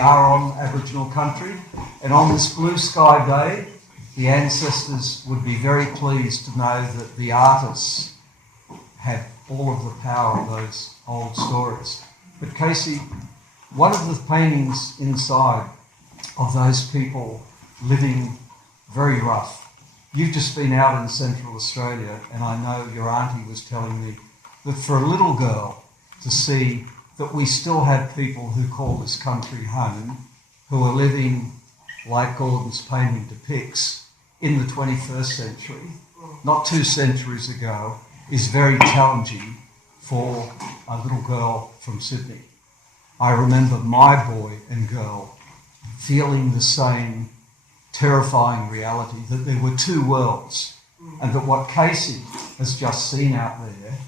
are on Aboriginal country, and on this blue sky day, the ancestors would be very pleased to know that the artists have all of the power of those old stories. But Casey, one of the paintings inside of those people living very rough, you've just been out in Central Australia, and I know your auntie was telling me that for a little girl to see that we still have people who call this country home, who are living like Gordon's painting depicts in the 21st century, not 2 centuries ago, is very challenging for a little girl from Sydney. I remember my boy and girl feeling the same terrifying reality, that there were 2 worlds, and that what Casey has just seen out there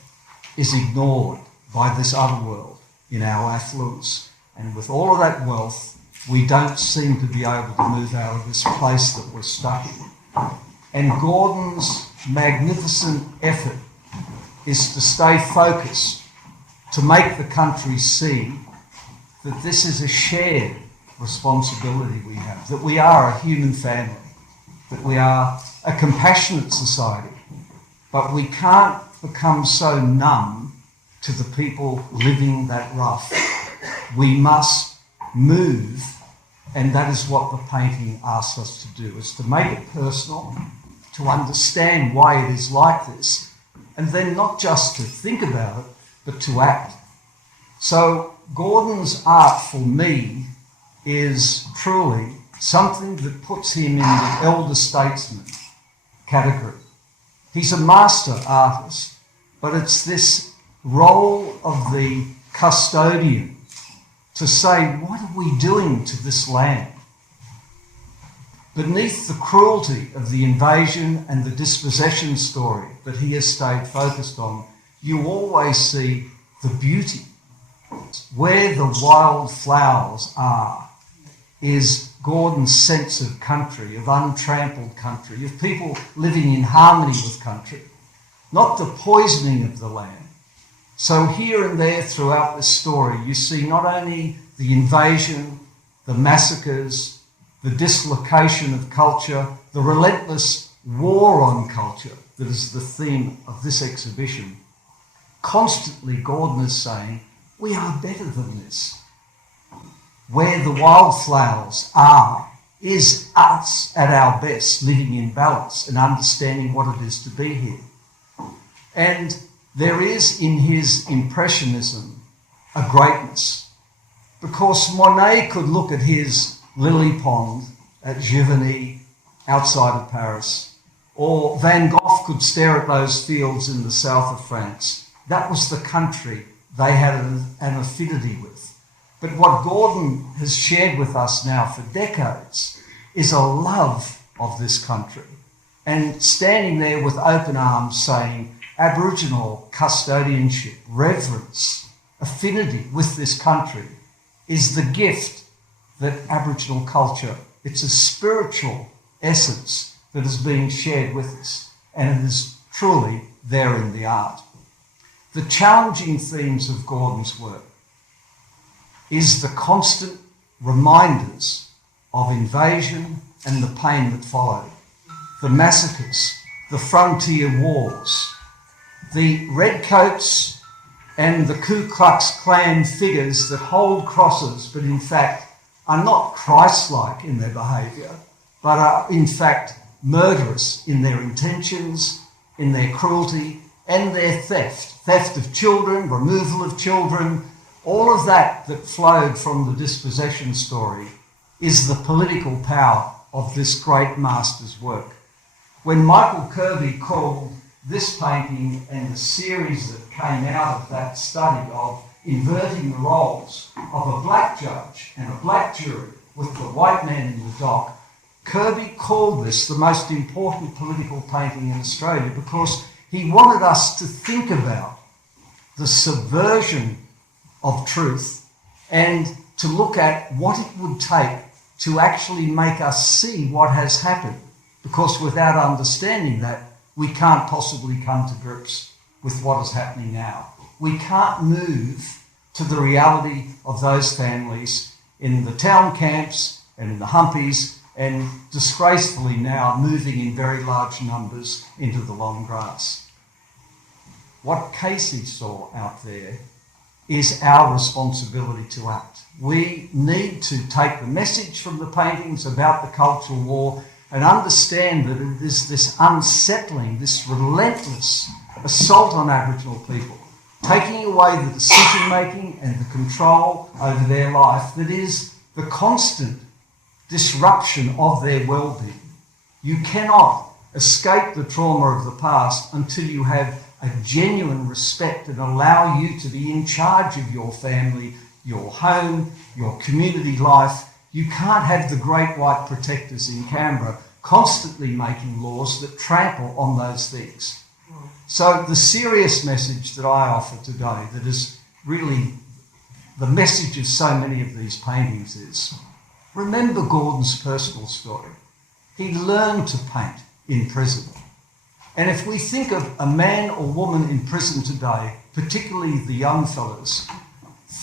is ignored by this other world in our affluence. And with all of that wealth, we don't seem to be able to move out of this place that we're stuck in. And Gordon's magnificent effort is to stay focused, to make the country see that this is a shared responsibility we have, that we are a human family, that we are a compassionate society, but we can't become so numb to the people living that rough. We must move, and that is what the painting asks us to do, is to make it personal, to understand why it is like this, and then not just to think about it, but to act. So Gordon's art for me is truly something that puts him in the elder statesman category. He's a master artist, but it's this role of the custodian to say, what are we doing to this land? Beneath the cruelty of the invasion and the dispossession story that he has stayed focused on, you always see the beauty. Where the wild flowers are is Gordon's sense of country, of untrampled country, of people living in harmony with country, not the poisoning of the land. So here and there throughout this story, you see not only the invasion, the massacres, the dislocation of culture, the relentless war on culture that is the theme of this exhibition. Constantly, Gordon is saying, we are better than this. Where the wildflowers are is us at our best, living in balance and understanding what it is to be here. And there is in his impressionism a greatness, because Monet could look at his lily pond at Giverny outside of Paris, or Van Gogh could stare at those fields in the south of France. That was the country they had an affinity with. But what Gordon has shared with us now for decades is a love of this country, and standing there with open arms saying, Aboriginal custodianship, reverence, affinity with this country is the gift that Aboriginal culture, it's a spiritual essence that is being shared with us, and it is truly there in the art. The challenging themes of Gordon's work is the constant reminders of invasion and the pain that followed, the massacres, the frontier wars, the redcoats and the Ku Klux Klan figures that hold crosses but in fact are not Christ-like in their behaviour, but are in fact murderous in their intentions, in their cruelty and their theft of children, removal of children. All of that flowed from the dispossession story is the political power of this great master's work. When Michael Kirby called this painting and the series that came out of that study of inverting the roles of a black judge and a black jury with the white man in the dock, Kirby called this the most important political painting in Australia because he wanted us to think about the subversion of truth and to look at what it would take to actually make us see what has happened, because without understanding that, we can't possibly come to grips with what is happening now. We can't move to the reality of those families in the town camps and in the humpies, and disgracefully now moving in very large numbers into the long grass. What Casey saw out there is our responsibility to act. We need to take the message from the paintings about the cultural war and understand that it is this unsettling, this relentless assault on Aboriginal people, taking away the decision-making and the control over their life that is the constant disruption of their well-being. You cannot escape the trauma of the past until you have a genuine respect and allow you to be in charge of your family, your home, your community life. You can't have the great white protectors in Canberra constantly making laws that trample on those things. So the serious message that I offer today, that is really the message of so many of these paintings, is remember Gordon's personal story. He learned to paint in prison. And if we think of a man or woman in prison today, particularly the young fellas,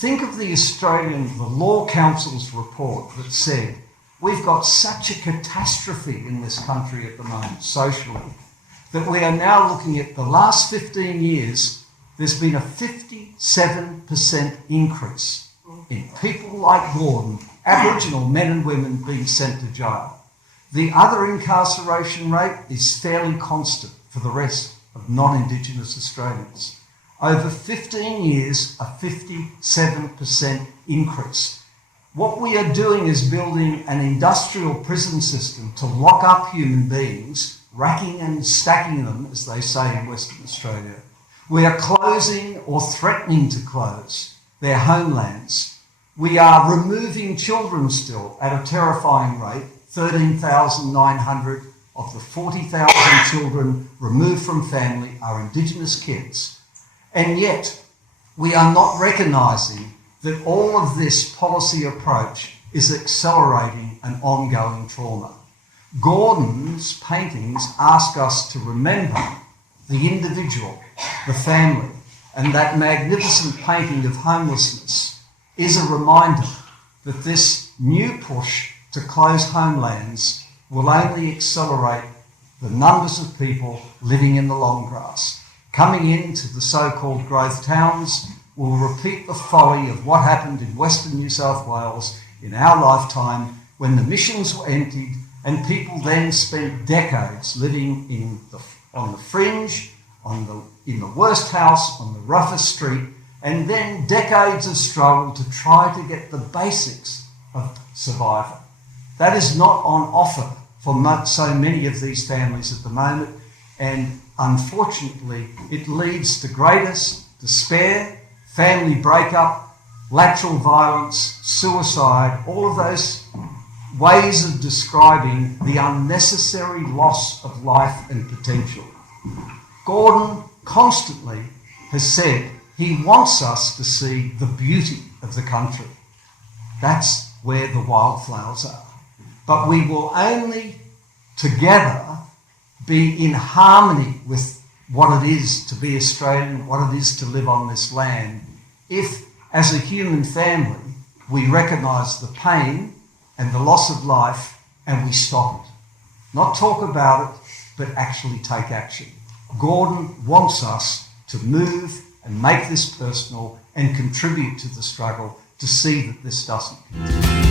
think of the Law Council's report that said, we've got such a catastrophe in this country at the moment, socially, that we are now looking at the last 15 years, there's been a 57% increase in people like Gordon, Aboriginal men and women, being sent to jail. The other incarceration rate is fairly constant for the rest of non-Indigenous Australians. Over 15 years, a 57% increase. What we are doing is building an industrial prison system to lock up human beings, racking and stacking them, as they say in Western Australia. We are closing or threatening to close their homelands. We are removing children still at a terrifying rate. 13,900 of the 40,000 children removed from family are Indigenous kids. And yet, we are not recognising that all of this policy approach is accelerating an ongoing trauma. Gordon's paintings ask us to remember the individual, the family, and that magnificent painting of homelessness is a reminder that this new push to close homelands will only accelerate the numbers of people living in the long grass. Coming into the so-called growth towns will repeat the folly of what happened in Western New South Wales in our lifetime, when the missions were emptied and people then spent decades living on the fringe, in the worst house, on the roughest street, and then decades of struggle to try to get the basics of survival. That is not on offer for so many of these families at the moment, and unfortunately it leads to greatest despair, family breakup, lateral violence, suicide, all of those ways of describing the unnecessary loss of life and potential. Gordon constantly has said he wants us to see the beauty of the country. That's where the wildflowers are. But we will only together be in harmony with what it is to be Australian, what it is to live on this land, if, as a human family, we recognise the pain and the loss of life and we stop it. Not talk about it, but actually take action. Gordon wants us to move and make this personal and contribute to the struggle to see that this doesn't continue.